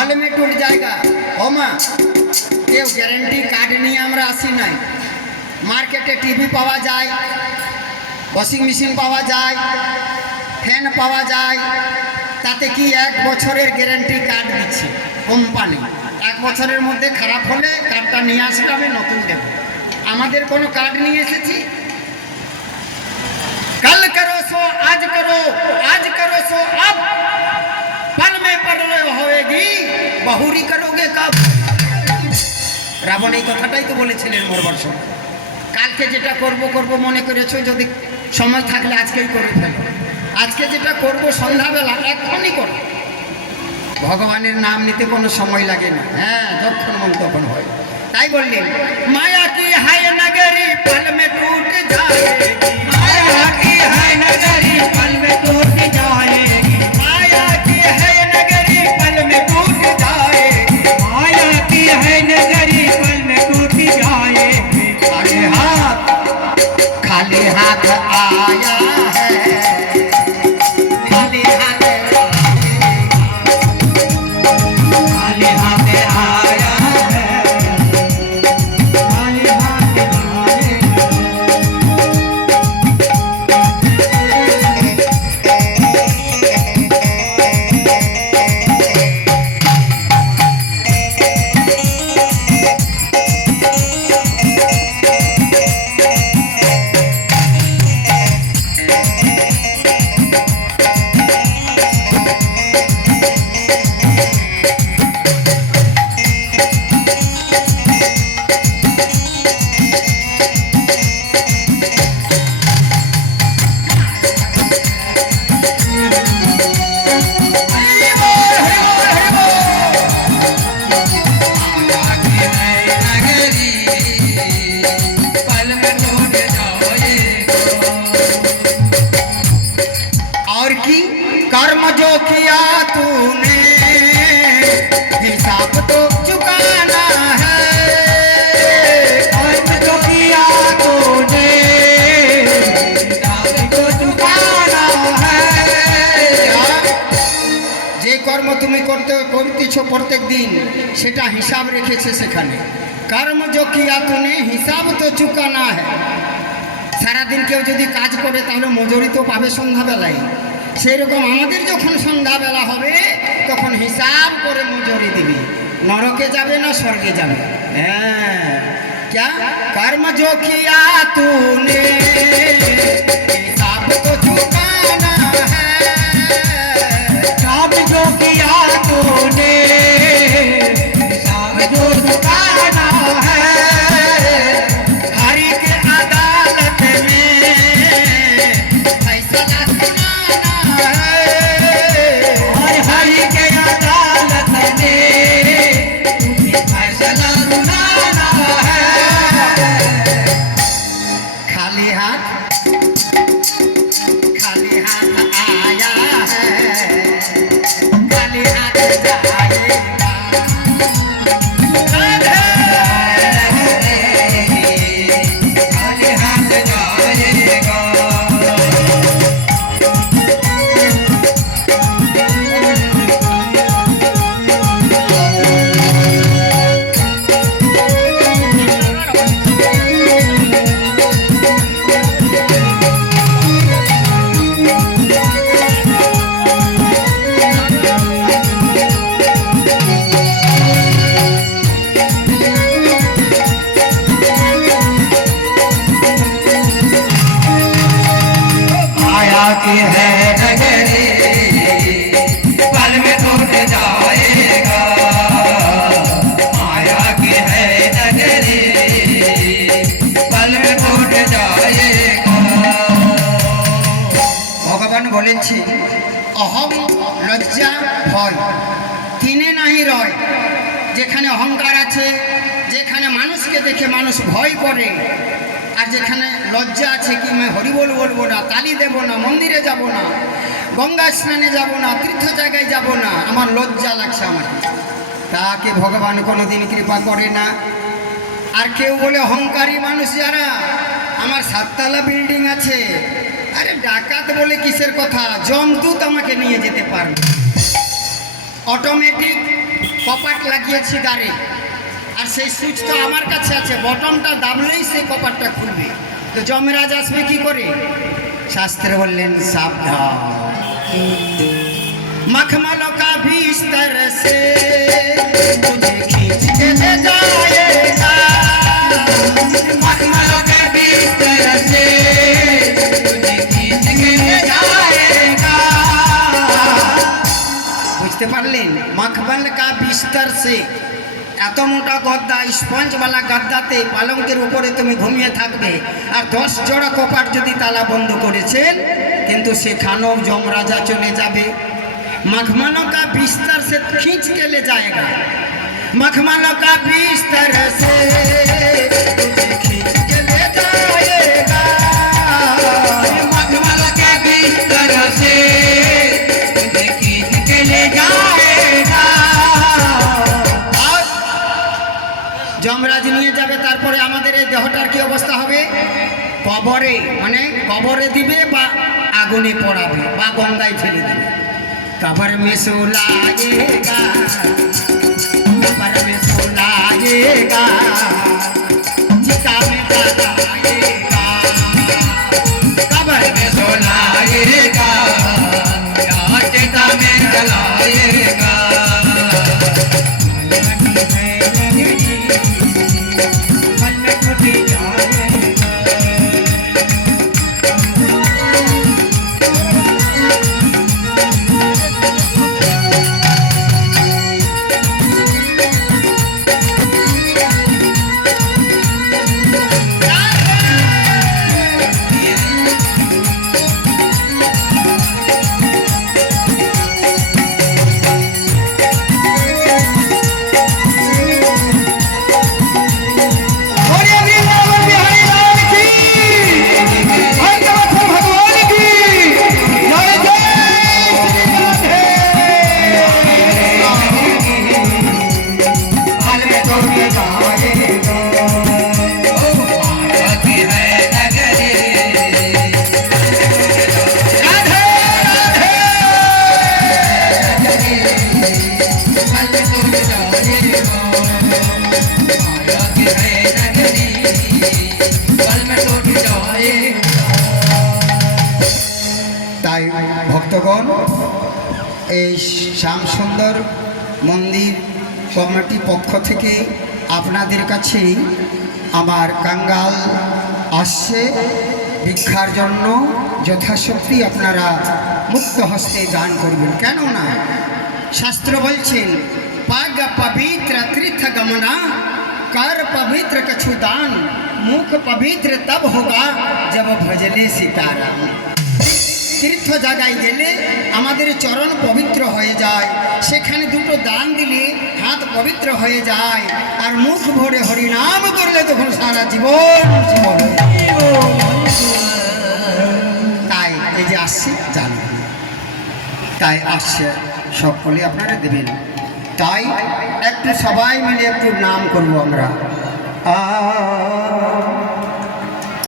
হল মেটুর জায়গা। মা কেউ গ্যারেন্টি কার্ড নিয়ে আমরা আসি নাই। মার্কেটে টিভি পাওয়া যায় ওয়াশিং মেশিন পাওয়া যায় ফ্যান পাওয়া যায়। তাতে কি এক বছরের গ্যারেন্টি কার্ড দিচ্ছে কোম্পানি এক বছরের মধ্যে খারাপ হলে কার্ডটা নিয়ে আসলে আমি নতুন দেব। আমাদের কোনো কার্ড নিয়ে এসেছি? কাল করো সো, আজ করো আজ করো সো আজ भी बहुरी करोगे রাবণ এই কথাটাই তো বলেছিলেন মরবার সময় কালকে যেটা করব করব মনে করেছ? যদি সময় থাকলে আজকেই করে ফেলো। আজকে যেটা করব সন্ধ্যাবেলা, এখনই করো। ভগবানের নাম নিতে কোনো সময় লাগে না। হ্যাঁ যখন মন তখন হয়। তাই বললেন, মায়া কি হায় নগরী ফল মে টুট যায় মায়া কি হায় নগরী हाथ आया তুমি করতে করতেছ প্রত্যেক দিন সেটা হিসাব রেখেছে সেখানে কর্ম जो किया तूने হিসাব তো চুকানা है সারাদিন কেউ যদি কাজ করে তাহলে মজুরি তো পাবে সন্ধ্যাবেলায় সেই রকম আমাদের যখন সন্ধ্যাবেলা হবে তখন হিসাব করে মজুরি দিবি নরকে যাবে না স্বর্গে যাবে হ্যাঁ क्या कर्म जो किया तूने हिसाब तो Так. বলেছি অহম লজ্জা ভয়। নাহি রয়। যেখানে অহংকার আছে, যেখানে মানুষকে দেখে মানুষ ভয় করে আর যেখানে লজ্জা আছে কি আমি হরিবল বলব না, তালি দেব না, মন্দিরে যাব না, গঙ্গা স্নানে যাব না তীর্থ জায়গায় যাব না, আমার লজ্জা লাগছে আমার। তাকে ভগবান কোনোদিন কৃপা করে না। আর কেউ বলে অহংকারী মানুষ যারা, আমার সাততলা বিল্ডিং আছে। আরে ডাকাত বলে কিসের কথা? জমদূত আমাকে নিয়ে যেতে পারবে। অটোমেটিক কপাট লাগিয়েছি গাড়ি আর সেই সুইচটা আমার কাছে আছে বটমটা দামলেই সেই কপারটা খুলবে। তো জমরাজ আসবে কি করে? শাস্ত্রে বললেন, সাবধান। মখমল কা বিস্তর সে বুঝতে পারলেন? মখমল কা বিস্তর সে এত মোটা গদ্দা স্পঞ্জওয়ালা গদ্দাতে পালঙ্কের উপরে তুমি ঘুমিয়ে থাকবে আর দশ জোড়া কপাট যদি তালা বন্ধ করেছেন কিন্তু সেখানেও যমরাজা চলে যাবে मखमलों का बिस्तर से खींच के ले जाएगा मखमलों का बिस्तर से तुझे खींच কি অবস্থা হবে কবরে মানে কবরে দিবে বা আগুনে পড়াবে বা গঙ্গায় ফেলে দিবে কবর মে সোলায়েগা কবর মে সোলায়েগা চিতা মে জলায়েগা কবর মে सोलाएगा या चिता में जलाएगा তাই ভক্তগণ, এই শ্যাম সুন্দর মন্দির কমিটি পক্ষ থেকে আপনাদের কাছে আমার কাঙ্গাল আসছে। ভিক্ষার জন্য যথাশক্তি আপনারা মুক্ত হস্তে দান করবেন। কেন না শাস্ত্র বলছেন পাগ পবিত্র তীর্থ গমনা कर पवित्र कछु दान मुख पवित्र तब होगा जब भजले सीताराम তীর্থ জায়গায় গেলে আমাদের চরণ পবিত্র হয়ে যায় সেখানে দুটো দান দিলে হাত পবিত্র হয়ে যায় আর মুখ ভরে হরিনাম করলে তখন সারা জীবন জীবন তাই এই যে আসছে জানবেন তাই আসছে সকলে আপনারা দেবেন তাই একটু সবাই মিলে একটু নাম করব আমরা। আ